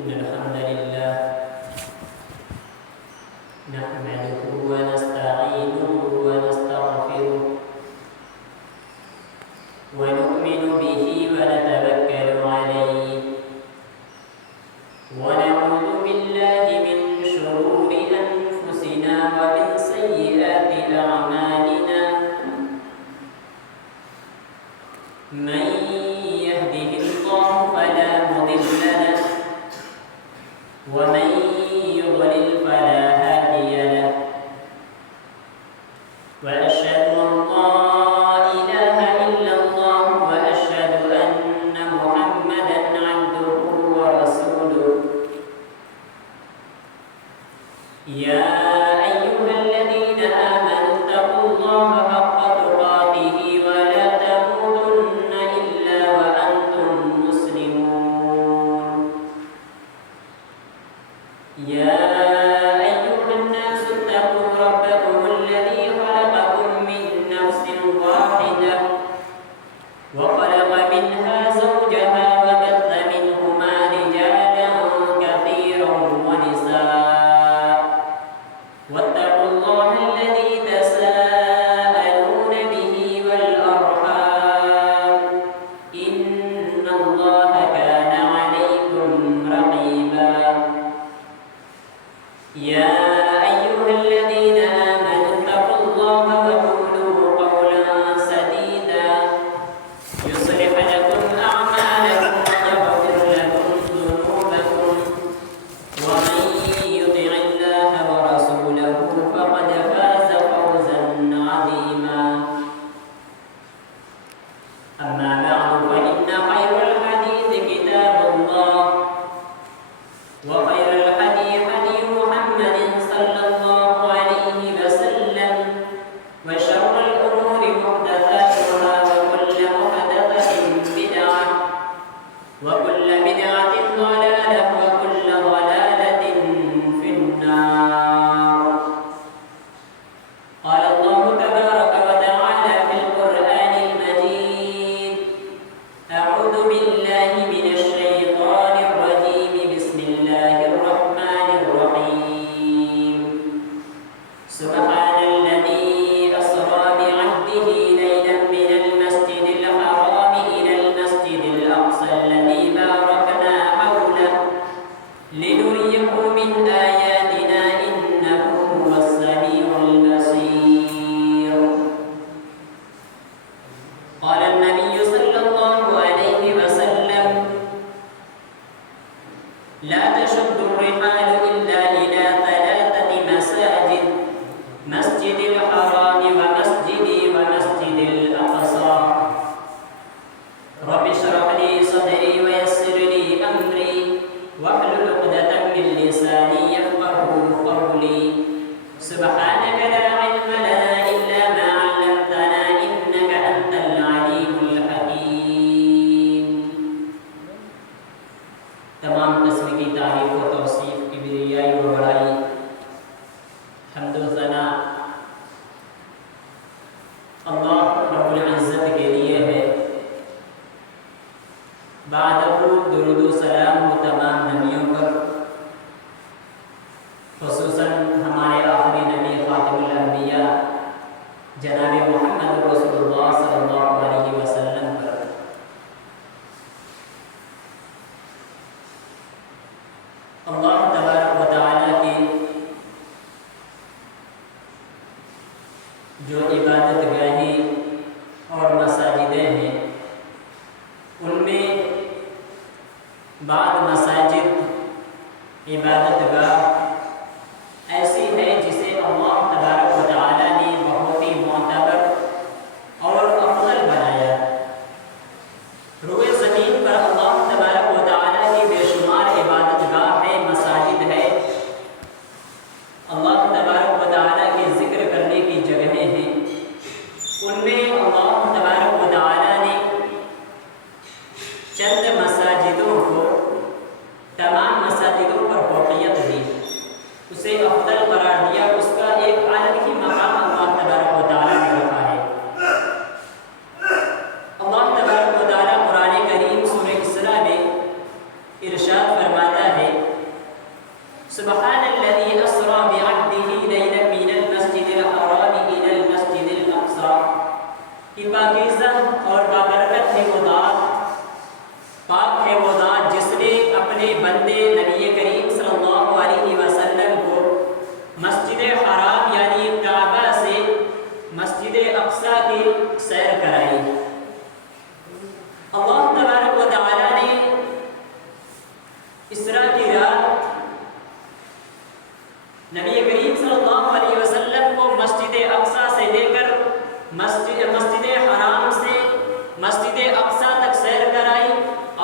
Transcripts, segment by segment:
إن الحمد لله نحمده ونستعينه ونستغفره ونؤمن به ونتوكل عليه ونعوذ بالله من شرور أنفسنا ومن سيئات أعمالنا من يهده الله فلا مضل له ومن يضلل فلا هادي له وأشهد أن لا إله إلا الله وأشهد أن محمدا عبده ورسوله يا أيها الذين آمنوا اتقوا الله حق تقاته ولا تموتن إلا وأنتم مسلمون يا أيها الناس اتقوا ربكم الذي خلقكم من نفس واحدة وخلق منها زوجها وبث منهما رجالا كثيرا ونساء واتقوا الله الذي تساءلون به والأرحام إن الله كان عليكم رقيبا يا أيها الذين آمنوا اتقوا الله وقولوا قولا سديدا يصلح لكم أعمالكم ويغفر لكم ذنوبكم ومن يطع الله ورسوله فقد فاز فوزا عظيما أما بعد فإن خير الحديث كتاب الله وخير الهدي هدي محمد صلى الله عليه وسلم وشر الأمور محدثاتها وكل محدثة بدعة وكل بدعة ضلالة وكل ضلالة في النار قال الله تبارك وتعالى في القرآن المجيد أعوذ بالله من الشيطان الرجيم بسم الله الرحمن الرحيم سبحان الذي أسرى بعبده ليلا من المسجد الحرام إلى المسجد الأقصى الذي باركنا حوله لنريه من آياتنا إنه هو السميع البصير قال النبي صلى الله عليه وسلم لا تشد الرحال إلا إلى ثلاثة مساجد مسجد الحرام ومسجدي ومسجد الأقصى رب اشرح لي صدري ويسر لي أمري واحلل عقدة من لساني يفقهوا قولي سبحانك لا علم لنا إلا ما علمتنا إنك أنت العليم الحكيم کہ پاکیزہ اور بابرکت ہے وہ ذات، پاک ہے وہ ذات جس نے اپنے بندے نبی کریم صلی اللہ علیہ وسلم کو مسجد حرام یعنی کعبہ سے مسجد اقصی کی سیر کرائی۔ اللہ تبارک و تعالیٰ نے اسراء کی رات نبی کریم صلی اللہ علیہ وسلم کو مسجد اقصی سے لے کر مسجد حرام سے مسجد اقصی تک سیر کرائی،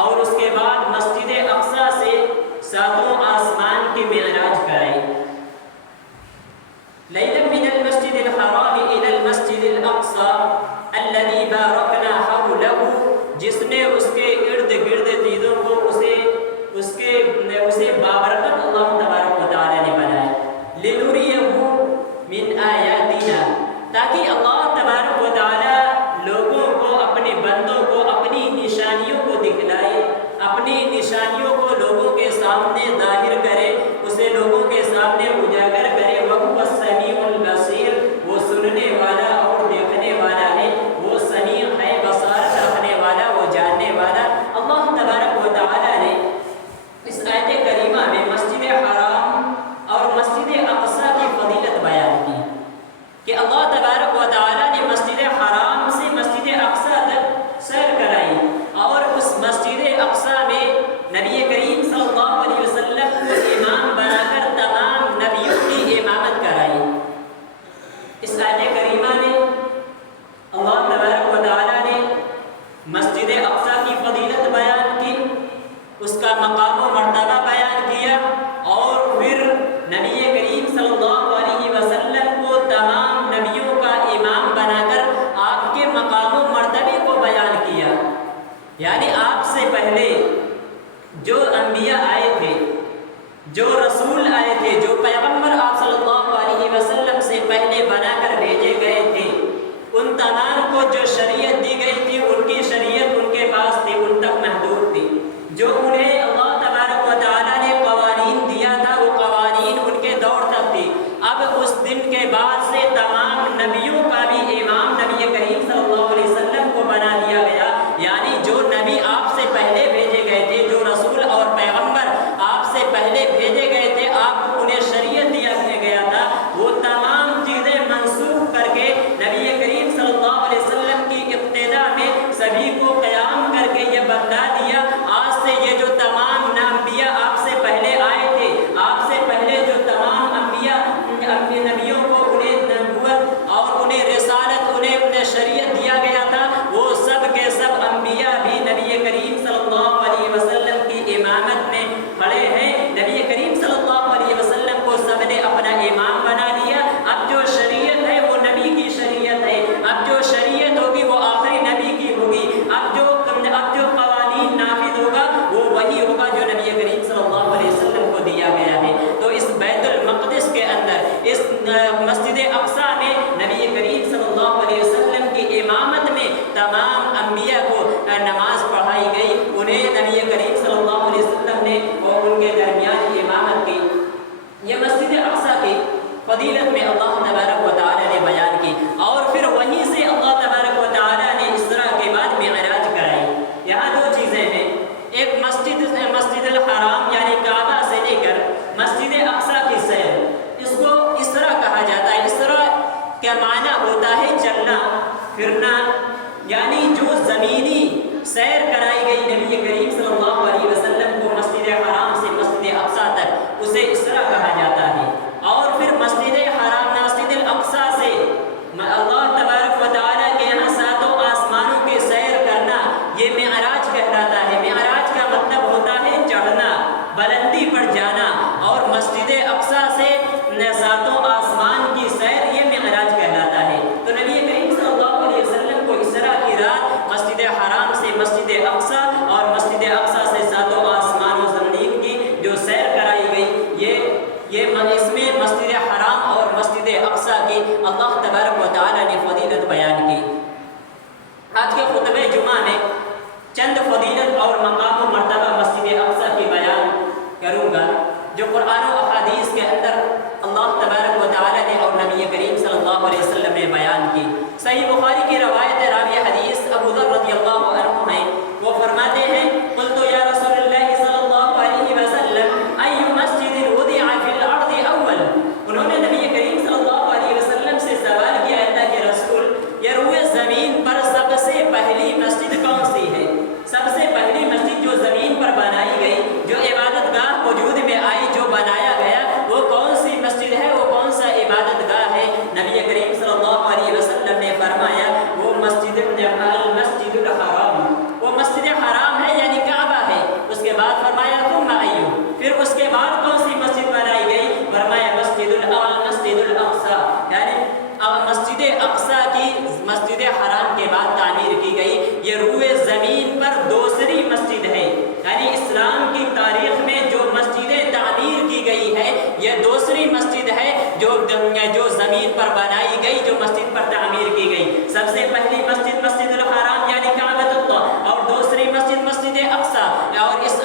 اور اس کے بعد مسجد اقصی سے ساتوں آسمان کی معراج کرائی۔ لیلا من المسجد الحرام الى المسجد الاقصى الذي باركنا حوله، جس نے اس کے ارد گرد چیزوں کو اسے بابرکت اللہ تبارک و تعالی نے بنایا۔ لنريه من آیاتنا، تاکہ اللہ تبارک و تعالی لوگوں کو، اپنے بندوں کو اپنی نشانیوں کو دکھلائے، اپنی نشانیوں کو لوگوں کے سامنے ظاہر کرے، اسے لوگوں کے سامنے اجاگر کرے۔ وَهُوَ السَّمِيعُ الْبَصِيرُ، وہ سننے والا اور دیکھنے والا ہے، وہ سمیع ہے، بصارت رکھنے والا، وہ جاننے والا۔ اللہ تبارک و تعالی نے اس آیت کریمہ میں مسجد حرام اور مسجد اقصی کی فضیلت بیان کی کہ اللہ تبارک و تعالی نے مسجد حرام سے مسجد اقصی تک سیر کرائی، اور اس مسجد اقصی میں نبی کریم صلی اللہ علیہ وسلم کو امام بنا کر تمام نبیوں کی امامت کرائی۔ اس آیت کریمہ نے اللہ تبارک و تعالی نے مسجد اقصی کی فضیلت بیان کی، اس کا مقام و مرتبہ بیان کیا، اور پھر نبی کریم صلی اللہ علیہ وسلم کو تمام نبیوں کا امام بنا کر آپ کے مقام و مرتبے کو بیان کیا۔ یعنی آپ سے پہلے جو انبیاء آئے تھے، جو رسول آئے تھے، جو پیغمبر آپ صلی اللہ علیہ وسلم سے پہلے بنا کر بھیجے گئے تھے، ان تمام کو جو شریعت دی گئی تھی، ان کی شریعت ان کے پاس تھی، ان تک محدود تھی۔ جو انہیں اللہ تبارک و تعالیٰ نے قوانین دیا تھا، وہ قوانین ان کے دور تک تھی۔ اب اس دن کے بعد سے تمام نبیوں کا بھی امام نبی کریم صلی اللہ علیہ وسلم کو بنا دیا گیا۔ یعنی جو نبی آپ سے پہلے بھیجے گئے تھے، جو رسول اور پیغمبر آپ سے پہلے بھیجے گئے تھے، آپ کو انہیں شریعت دیا گیا تھا، وہ تمام چیزیں منسوخ کر کے نبی کریم صلی اللہ علیہ وسلم کی ابتدا میں سبھی کو قیام کر کے یہ بتا دیا، آج سے یہ جو تمام انبیاء آپ سے پہلے آئے تھے، آپ سے پہلے جو تمام انبیاء اپنے نبیوں کو انہیں نبوت اور انہیں رسالت، انہیں شریعت دیا گیا تھا، وہ سب کے سب انبیاء بھی نبی کریم صلی اللہ علیہ وسلم کی امامت میں کھڑے ہیں۔ نبی کریم صلی اللہ علیہ وسلم کو سب نے اپنا امام بنا لیا۔ اب جو شریعت ہے وہ نبی کی شریعت ہے، اب جو شریعت ہوگی وہ آخری نبی کی ہوگی، اب جو قوانین نافذ ہوگا وہ وہی ہوگا جو نبی کریم صلی اللہ علیہ وسلم کو دیا گیا ہے۔ تو اس بیت المقدس کے اندر، اس مسجد اقصی میں نبی کریم صلی اللہ علیہ وسلم کی امامت میں تمام انبیاء کو نماز پڑھائی گئی، انہیں نبی کریم صلی اللہ علیہ وسلم نے اور ان کے درمیان امامت کی۔ یہ مسجد اقصی کی فضیلت میں اللہ تبارک و تعالی نے بیان کی، اور پھر وہیں سے اللہ تبارک و تعالی نے اسراء کے بعد معراج کرائی۔ یہاں دو چیزیں ہیں، ایک مسجد الحرام یعنی کعبہ سے لے کر مسجد اقصی کی سیر، اس کو اسراء کہا جاتا ہے۔ اسراء کا معنی ہوتا ہے چلنا پھرنا، یعنی جو زمینی سیر کرائی گئی نبی کریم صلی اللہ علیہ وسلم کو مسجد حرام سے مسجد اقصی تک، اسے اسراء کہا جاتا ہے۔ اور پھر مسجد حرام مسجد الاقصی سے اللہ تبارک و تعالیٰ کے یہاں ساتوں آسمانوں کے سیر کرنا، یہ معراج کہلاتا ہے۔ معراج کا مطلب ہوتا ہے چڑھنا، بلندی پر جانا، اور مسجد اقصی سے ساتوں آسمان کی سیر، یہ معراج کہلاتا ہے۔ تو نبی کریم صلی اللہ علیہ وسلم کو اسراء کی رات مسجد حرام سے مسجد اقصی اور مسجد اقصی سے ساتوں آسمان و زمین کی جو سیر کرائی گئی، یہ رضی اللہ عنہ ہیں، وہ فرماتے ہیں قلت یا رسول اللہ صلی اللہ علیہ وسلم ای مسجد وضع فی الارض اول، انہوں نے نبی کریم صلی اللہ علیہ وسلم سے سوال کیا اللہ کے رسول یہ روئے زمین پر سب سے پہلی مسجد کون سی ہے؟ سب سے پہلی مسجد جو زمین پر بنائی گئی، جو عبادت گاہ وجود میں آئی، جو بنایا گیا، وہ کون سی مسجد ہے، وہ کون سا عبادت گاہ ہے؟ نبی کریم صلی اللہ علیہ وسلم نے فرمایا وہ مسجد المسجد الحرام، وہ مسجد حرام ہے یعنی کعبہ ہے۔ اس کے بعد فرمایا ثم ایو، پھر اس کے بعد کون سی مسجد بنائی گئی؟ فرمایا مسجد الاقصی، یعنی مسجد اقصی کی مسجد حرام کے بعد تعمیر کی گئی۔ یہ روئے زمین پر دوسری مسجد ہے، یعنی اسلام کی تاریخ میں جو مسجدیں تعمیر کی گئی ہے یہ دوسری مسجد ہے جو زمین پر بنائی گئی، جو مسجد پر تعمیر کی گئی۔ سب سے پہلی مسجد مسجد الحرام یعنی کعبۃ اللہ، اور دوسری مسجد مسجد اقصی۔ اور اس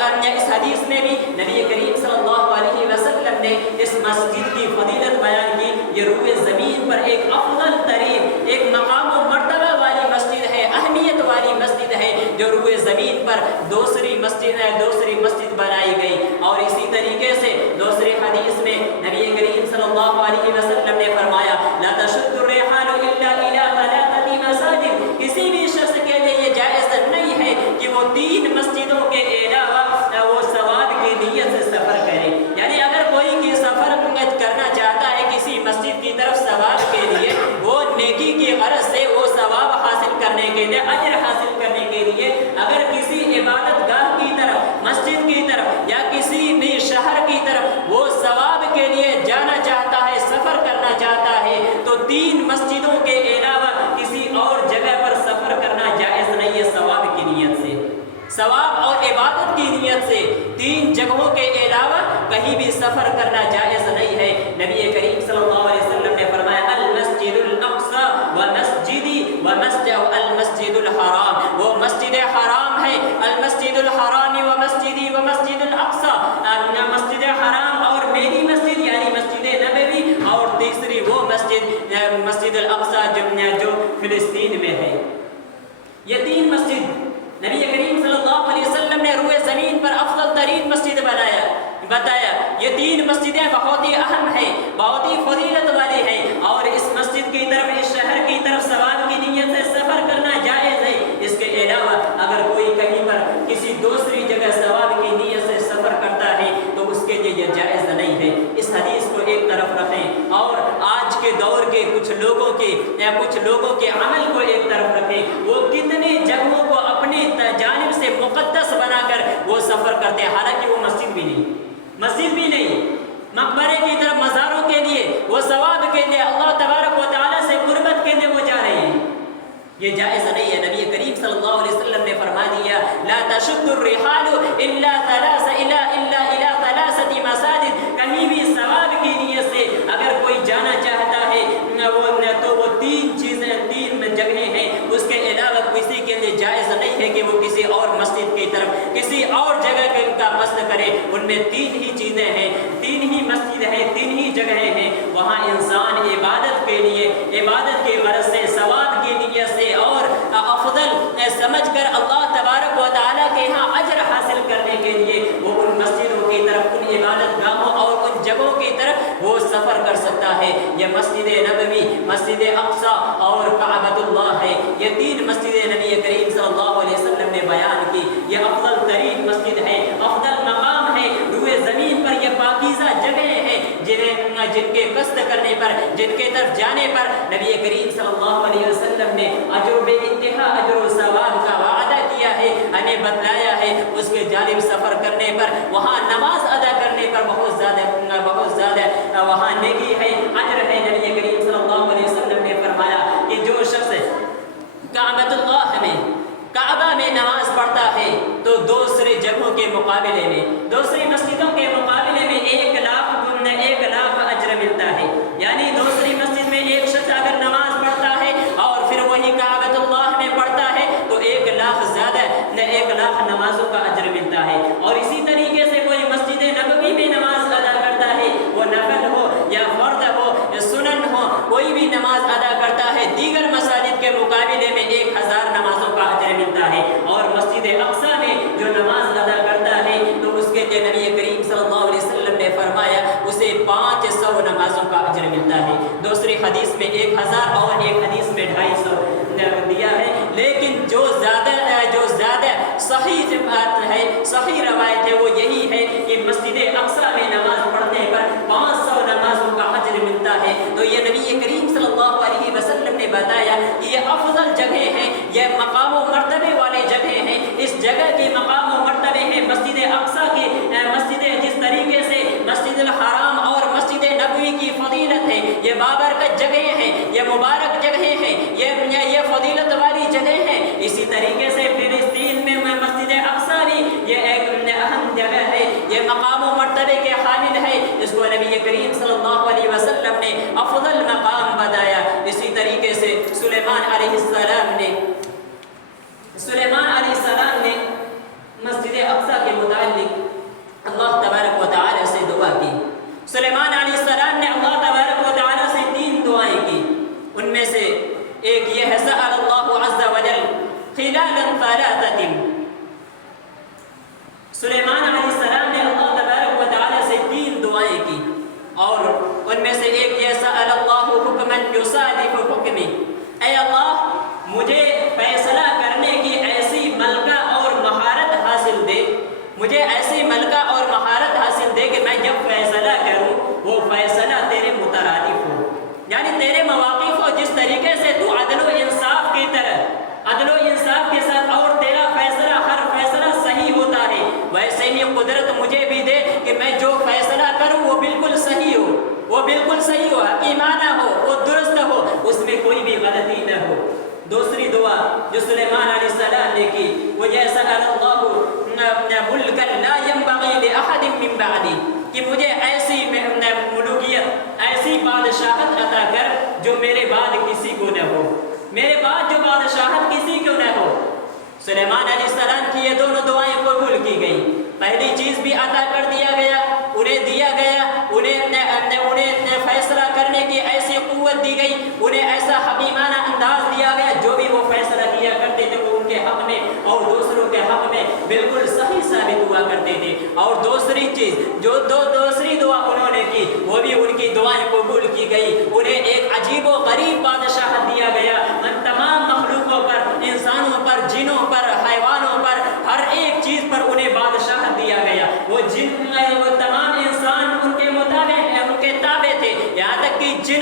حدیث میں بھی نبی کریم صلی اللہ علیہ وسلم نے اس مسجد کی فضیلت بیان کی۔ یہ روئے زمین پر ایک افضل ترین، ایک مقام و مرتبہ والی مسجد ہے، اہمیت والی مسجد ہے، جو روئے زمین پر دوسری مسجد بنائی گئی۔ اور اسی طریقے سے دوسری حدیث میں نبی کریم صلی اللہ علیہ وسلم نے فرمایا لا تشد الرحال الا الى ثلاثه مساجد، کسی بھی شخص کے لیے یہ جائز نہیں ہے کہ وہ 3 مسجدوں کے علاوہ وہ ثواب کی نیت سے سفر کرے۔ یعنی اگر کوئی کی سفر کرنا چاہتا ہے کسی مسجد کی طرف ثواب کے لیے، وہ نیکی کی غرض سے وہ ثواب حاصل کرنے کے لیے، اجر حاصل کرنے کے لیے اگر کسی عبادت گاہ کی طرف، مسجد کی طرف یا کسی بھی شہر کی طرف وہ ثواب کے لیے جانا چاہتا ہے، سفر کرنا چاہتا ہے، تو 3 مسجدوں کے علاوہ کسی اور جگہ پر سفر کرنا جائز نہیں ہے ثواب کی نیت سے۔ ثواب اور عبادت کی نیت سے 3 جگہوں کے علاوہ کہیں بھی سفر کرنا جائز نہیں ہے۔ نبی کریم صلی اللہ علیہ وسلم نے فرمایا المسجد الاقصی ومسجد المسجد الحرام، وہ مسجد حرام ہے، المسجد الحرام ومسجد الاقصی، مسجد حرام اور میری مسجد یعنی مسجد نبوی، اور تیسری وہ مسجد الاقصی جو فلسطین میں ہے۔ یہ 3 مسجد نبی کریم صلی اللہ علیہ وسلم نے روئے زمین پر افضل ترین مسجد بتایا۔ یہ 3 مسجدیں بہت ہی اہم ہیں، بہت ہی فضیلت والی ہیں، اور اس مسجد کی طرف، اس شہر کی طرف ثواب کی نیت سے سفر کرنا جائز ہے۔ اس کے علاوہ اگر کوئی کہیں پر کسی دوسری جگہ ثواب کی نیت سے سفر کرتا ہے تو اس کے لیے یہ جائز نہیں ہے۔ اس حدیث کو ایک طرف رکھیں اور آج کے دور کے کچھ لوگوں کے عمل کو ایک طرف رکھیں۔ وہ کتنی جگہوں کو اپنی جانب سے مقدس بنا کر وہ سفر کرتے ہیں، حالانکہ وہ مسجد بھی نہیں، مقبرے کی طرف، مزاروں کے لیے، وہ ثواب کے لیے، اللہ تبارک و تعالیٰ سے قربت کے لیے وہ جا رہے ہیں۔ یہ جائز نہیں ہے۔ نبی کریم صلی اللہ علیہ وسلم نے فرما دیا لا تشد الرحال الا الى 3 مساجد، کہیں بھی ثواب کی نیت سے اگر کوئی جانا چاہتا ہے تو وہ 3 جگہیں ہیں، اس کے علاوہ کسی کے لیے جائز نہیں ہے کہ وہ کسی اور مسجد کی طرف، کسی اور جگہ کا قصد کرے۔ ان میں 3 ہی چیزیں ہیں، 3 ہی مسجد ہیں، 3 ہی جگہیں ہیں، وہاں انسان عبادت کے لیے، عبادت کی غرض سے، ثواب کی نیت سے اور افضل سمجھ کر اللہ تبارک و تعالیٰ کے ہاں اجر حاصل کرنے کے لیے وہ ان مسجدوں کی طرف، ان عبادت گاہوں اور ان جگہوں کی طرف وہ سفر کر سکتا ہے۔ یہ مسجد نبوی، مسجد اقصی اور کعبۃ اللہ ہے۔ یہ 3 مسجدیں نبی کریم صلی اللہ علیہ وسلم نے بیان کی۔ یہ افضل ترین مسجد ہے، افضل مقام ہے روئے زمین پر، یہ پاکیزہ جگہیں ہیں جن کے قصد کرنے پر، جن کے طرف جانے پر نبی کریم صلی اللہ علیہ وسلم نے اجر بے انتہا اجر و ثواب کا وعدہ کیا ہے، ہمیں بتلایا ہے۔ اس کے جانب سفر کرنے پر، وہاں نماز ادا کرنے پر بہت زیادہ وہاں نیکی ہے، اجر ہے۔ نبی کریم صلی اللہ علیہ وسلم نے فرمایا کہ جو شخص کعبۃ اللہ میں، کعبہ میں نماز پڑھتا ہے تو دوسری جگہوں کے مقابلے میں، دوسری مسجدوں کے مقابلے میں 1 لاکھ اجر ملتا ہے۔ یعنی دوسری مسجد میں ایک شخص اگر نماز پڑھتا ہے اور پھر وہی کعبۃ اللہ میں پڑھتا ہے تو 1 لاکھ نمازوں کا اجر ملتا ہے۔ اور اسی طریقے سے کوئی مسجد نبوی میں نماز ادا کرتا ہے، وہ نفل ہو یا فرض ہو یا سنن ہو، کوئی بھی نماز ادا کرتا ہے، دیگر مساجد کے مقابلے میں 1000 نمازوں کا اجر ملتا صحیح جو بات ہے، صحیح روایت ہے وہ یہی ہے کہ مسجد اقصی میں نماز پڑھنے پر 500 نمازوں کا اجر ملتا ہے۔ تو یہ نبی کریم صلی اللہ علیہ وسلم نے بتایا کہ یہ افضل جگہ ہے، یہ مقام و مرتبے والے جگہ ہیں۔ اس جگہ کے مقام و مرتبے ہیں مسجد اقصی کے، مسجد جس طریقے سے مسجد الحرام اور مسجد نبوی کی فضیلت ہے، یہ بابرکت جگہ ہے، یہ مبارک جگہ ہے، یہ فضیلت والی جگہ ہے، اسی طریقے سے فلسطین میں مسجد اقصی بھی یہ ایک اہم جگہ ہے، یہ مقام و مرتبے کے حامل ہے۔ اس کو نبی کریم صلی اللہ علیہ وسلم نے افضل مقام بتایا۔ اسی طریقے سے سلیمان علیہ السلام نے مسجد اقصی کے متعلق اللہ تبارک و تعالی سے دعا کی۔ سلیمان علیہ السلام نے اللہ تبارک و تعالی سے 3 دعائیں کی، ان میں سے ایک یہ ہے سأل اللہ عز وجل خلالا ثلاثة۔ سلیمان علیہ السلام نے اللہ تبارک و تعالی سے 3 دعائیں کی، اور ان میں سے ایک یہ سأل اللہ حکما یصادف حکمی، اے اللہ مجھے فیصلہ کرنے کی ایسی ملکہ اور مہارت حاصل دے، مجھے ایسی ملکہ اور مہارت حاصل دے کہ میں جب فیصلہ کروں وہ فیصلہ تیرے مترادف ہو، یعنی تیرے مواقف ہو، جس طریقے سے تو عدل و انصاف کی طرح عدل و انصاف کے ساتھ اور تیرا فیصلہ ہر فیصلہ صحیح ہوتا ہے، ویسے ہی قدرت مجھے بھی دے کہ میں جو فیصلہ کروں وہ بالکل صحیح ہو، وہ بالکل صحیح ہو، حکیمانہ ہو، وہ درست ہو، اس میں کوئی بھی غلطی نہ ہو۔ دوسری دعا جو سلیمان علیہ السلام نے کی وہ یہ سأل اللہ ملکا لا ينبغي لأحد من بعدی، کہ مجھے ایسی ملوکیت، ایسی بادشاہت عطا کر جو میرے بعد کسی کو نہ ہو، میرے بعد جو بادشاہت کسی کو نہ ہو۔ سلیمان علیہ السلام کی یہ دونوں دعائیں قبول کی گئی، پہلی چیز بھی عطا کر دیا گیا، انہیں دیا گیا، انہیں فیصلہ کرنے کی ایسی قوت دی گئی، انہیں ایسا حکیمانہ انداز دیا گیا، جو بھی وہ فیصلہ کیا کرتے تھے وہ ان کے حق میں اور دوسروں کے حق میں بالکل صحیح ثابت ہوا کرتے تھے۔ اور دوسری چیز جو دوسری دعا انہوں نے کی وہ بھی ان کی دعائیں قبول کی گئی، انہیں ایک عجیب و غریب بادشاہت دیا گیا، ان تمام مخلوقوں پر، انسانوں پر، جنوں پر، حیوانوں پر، ہر ایک چیز پر انہیں بادشاہت دیا گیا۔ وہ تمام انسان ان کے مطابق ان کے تابع تھے، یہاں تک کہ جن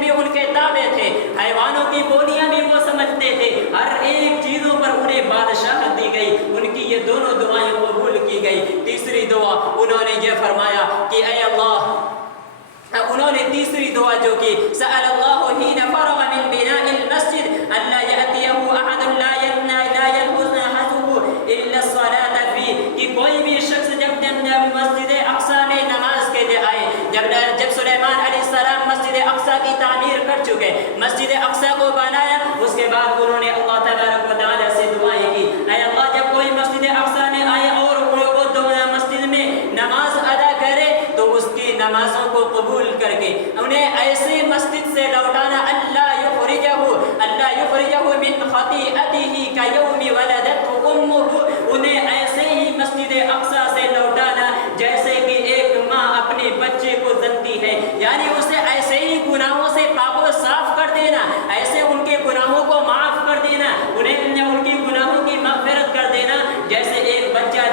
بھی ان کے تابع تھے، حیوانوں کی بولیاں بھی وہ سمجھتے تھے، ہر ایک چیزوں پر انہیں بادشاہت دی گئی، ان کی یہ دونوں دعائیں قبول کی گئی۔ تیسری دعا انہوں نے یہ فرمایا کہ اے اللہ، انہوں نے تیسری دعا جو کی سأل اللہ حین فرغ من بناء المسجد الا یأتیہ احد لا يلحظ الا الصلاة فیہ، کہ کوئی بھی شخص جب مسجد اقصی میں نماز کے لیے آئے، جب سلیمان علیہ السلام مسجد اقصی کی تعمیر کر چکے، مسجد اقصی کو بنایا، اس کے بعد انہوں نے اللہ تبارک و تعالی سے دعائیں کی، اے اللہ جب کوئی مسجد اقصی میں آئے اور وہ مسجد میں نماز ادا کرے تو اس کی نمازوں کو قبول کر کے انہیں ایسے مسجد سے لوٹانا، اللہ یخرجہ من خطیئتہ کیوم ولدتہ امہ، انہیں ایسے ہی مسجد اقصی سے لوٹانا جیسے کہ ایک ماں اپنے بچے کو جنتی ہے، یعنی اسے ایسے ہی گناہوں سے پاک و صاف کر دینا، ایسے ان کے گناہوں کو معاف کر دینا، انہیں ان کی گناہوں کی مغفرت کر دینا، جیسے ایک بچہ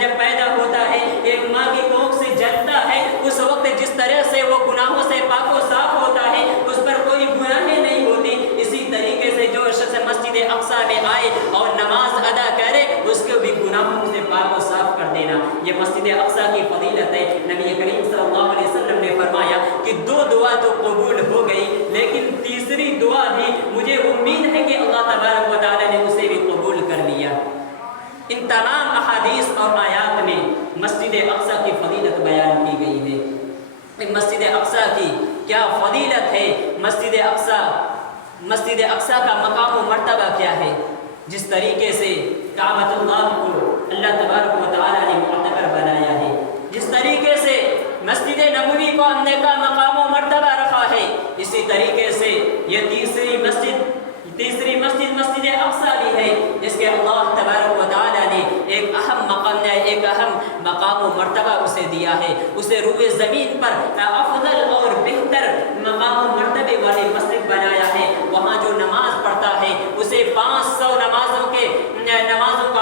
جب پیدا ہوتا ہے، ایک ماں کی کوکھ سے جلتا ہے، اس وقت جس طرح سے وہ گناہوں سے پاک و صاف ہوتا ہے، اس پر کوئی گناہیں نہیں ہوتی، اسی طریقے سے جو شخص مسجد اقصی میں آئے اور نماز ادا کرے اس کو بھی گناہوں سے پاک و صاف کر دینا۔ یہ مسجد اقصی کی فضیلت ہے۔ نبی کریم صلی اللہ علیہ وسلم نے فرمایا کہ 2 دعا تو قبول ہو گئی، لیکن تیسری دعا بھی مجھے امید ہے کہ اللہ تبارک و تعالی نے اسے بھی قبول کر لیا۔ ان تمام احادیث اور آیات میں مسجد اقصی کی فضیلت بیان کی گئی ہے۔ مسجد اقصی کی کیا فضیلت ہے، مسجد اقصی کا مقام و مرتبہ کیا ہے، جس طریقے سے کعبۃ اللہ کو اللہ تبارک و تعالی نے معتبر بنایا ہے، جس طریقے سے مسجد نبوی کو ہم نے کا مقام و مرتبہ رکھا ہے، اسی طریقے سے یہ تیسری مسجد مسجد اقصی بھی ہے، جس کے اللہ تبارک و تعالی نے ایک اہم مقام و مرتبہ اسے دیا ہے، اسے روئے زمین پر افضل اور بہتر مقام و مرتبے والی مسجد بنایا ہے۔ وہاں جو نماز پڑھتا ہے اسے 500 نمازوں کا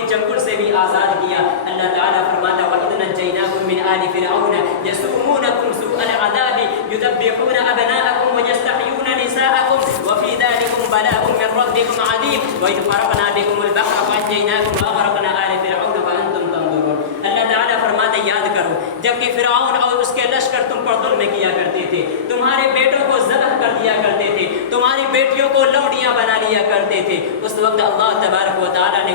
کے چنگل سے بھی آزاد کیا۔ اللہ تعالیٰ فرماتا وَإِذْ نَجَّيْنَاكُم مِّنْ آلِ فِرْعَوْنَ يَسُومُونَكُمْ سُوءَ الْعَذَابِ يُذَبِّحُونَ أَبْنَاءَكُمْ وَيَسْتَحْيُونَ نِسَاءَكُمْ وَفِي ذَلِكُمْ بَلَاءٌ مِّن رَّبِّكُمْ عَظِيمٌ وَإِذْ فَرَقْنَا بِكُمُ الْبَحْرَ فَأَنجَيْنَاكُمْ وَأَغْرَقْنَا آلَ فِرْعَوْنَ وَأَنتُمْ تَنظُرُونَ۔ اللہ تعالیٰ فرماتا یاد کرو جبکہ فرعون اور اس کے لشکر تم پر ظلم کیا کرتے تھے، تمہارے بیٹوں کو ذبح کر دیا کرتے تھے، تمہاری بیٹیوں کو لوڑیاں بنا لیا کرتے تھے، اس وقت اللہ تبارک و تعالیٰ نے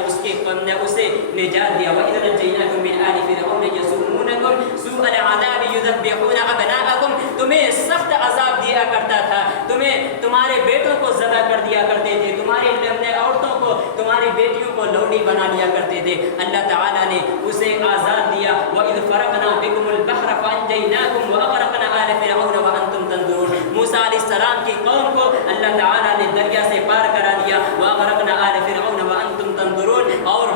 اسے نجات دیا۔ وَإِذْ نَجَّيْنَاكُم مِّنْ آلِ فِرْعَوْنَ يَسُومُونَكُمْ سُوءَ الْعَذَابِ يُذَبِّحُونَ أَبْنَاءَكُمْ، تمہیں سخت عذاب دیا کرتا تھا، تمہارے بیٹوں کو ذبح کر دیا کرتے تھے، تمہاری عورتوں کو، تمہاری بیٹیوں کو لوڑی بنا لیا کرتے تھے۔ اللہ تعالیٰ نے اسے آزاد دیا۔ وَإِذْ فَرَقْنَا بِكُمُ الْبَحْرَ فَأَنجَيْنَاكُمْ وَأَغْرَقْنَا آلَ فِرْعَوْنَ وَأَنتُمْ تَنظُرُونَ۔ موسیٰ علیہ السلام کی قوم کو اللہ تعالیٰ نے دریا سے پار کرا دیا۔ وَأَغْرَقْنَا آلَ فِرْعَوْنَ وَأَنتُمْ تَنظُرُونَ، اور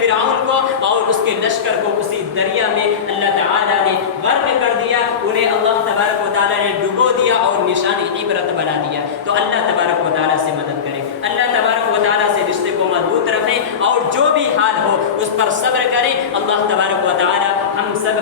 فرعون کو اور اس کے لشکر کو اسی دریا میں اللہ تعالیٰ نے غرق کر دیا، انہیں اللہ تبارک و تعالیٰ نے ڈبو دیا اور نشانی عبرت بنا دیا۔ تو اللہ تبارک و تعالیٰ سے مدد کریں، اللہ تبارک و تعالیٰ سے رشتے کو مضبوط رکھیں، اور جو بھی حال ہو اس پر صبر کریں۔ اللہ تبارک و تعالیٰ ہم سب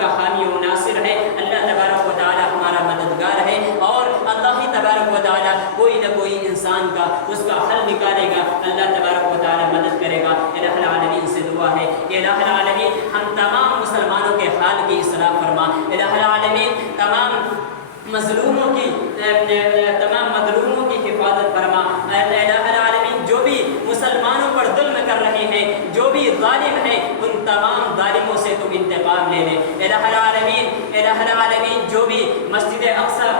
کا حامی و ناصر ہے، اللہ تبارک و تعالیٰ ہمارا مددگار ہے، اور اللہ ہی تبارک و تعالیٰ کوئی نہ کوئی انسان کا اس کا حل نکالے گا، اللہ تبارک و تعالیٰ مدد کرے گا۔ الہ العالمین سے دعا ہے کہ الہ العالمین ہم تمام مسلمانوں کے حال کی اصلاح فرما، الہ العالمین تمام مظلوموں کی حفاظت فرما، الہ العالمین جو بھی مسلمانوں پر ظلم کر رہے ہیں، جو بھی ظالم ہیں، ان تمام ظالموں سے تم انتقام لے لے۔ الہ العالمین جو بھی مسجد اقصیٰ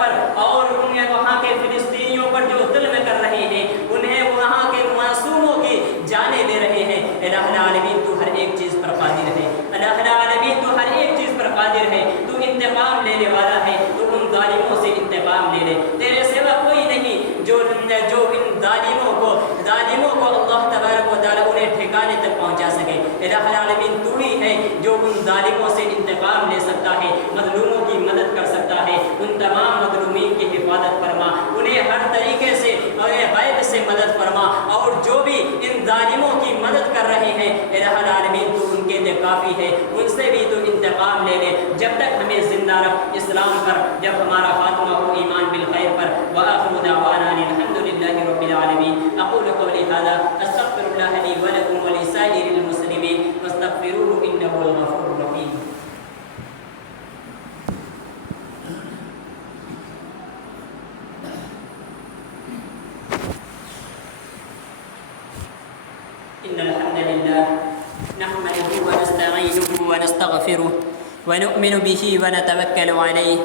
پر اور وہاں کے فلسطینیوں پر جو ظلم کر رہے ہیں، انہیں وہاں کے معصوموں کی جانیں دے رہے ہیں، الہ العالمین تو ہر ایک چیز پر قادر ہے، الہ العالمین تو ہر ایک چیز پر قادر ہے، تو انتقام لینے والا ہے، تو ان ظالموں سے انتقام لے لے۔ تیرے سوا کوئی نہیں جو ان ظالموں کو اللہ تبارک و تعالیٰ انہیں ٹھکانے تک پہنچا سکے۔ الہ العالمین تو ہی ہے جو ان ظالموں سے انتقام لے سکتا ہے، مظلوموں کی مدد کر سکتا ہے، ان تمام مظلومین کی حفاظت فرما، انہیں ہر طریقے سے غیب سے مدد فرما، اور جو بھی ان ظالموں کی مدد کر رہے ہیں الہ العالمین تو ان کے لیے کافی ہے، ان سے بھی تو انتقام لے لے۔ جب تک ہمیں زندہ رکھ اسلام پر، جب ہمارا خاتمہ ہو ایمان بالخیر پر۔ وآخر دعوانا الحمد للہ رب العالمین۔ اقول قولی ھذا استغفر اللہ لی ولکم ولسائر المسلمین فاستغفروہ انہ هو الغفور الرحیم۔ إن الحمد لله نحمده ونستعينه ونستغفره ونؤمن به ونتوكل عليه